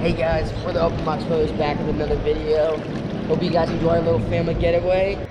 Hey guys, we're the Open Box Brothers back with another video. Hope you guys enjoy our little family getaway.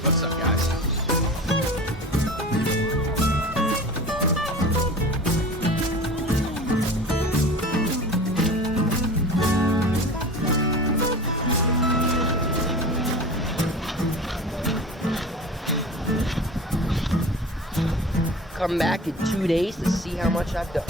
What's up, guys? Come back in 2 days to see how much I've done.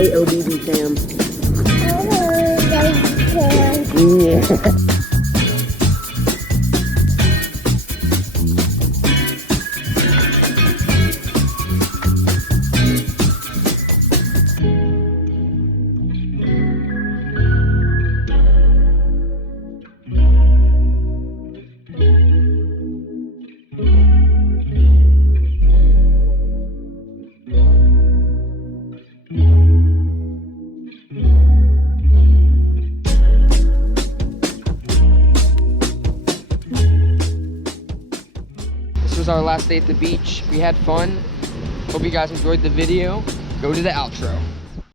AOBB fam. Yeah. This was our last day at the beach. We had fun. Hope you guys enjoyed the video. Go to the outro.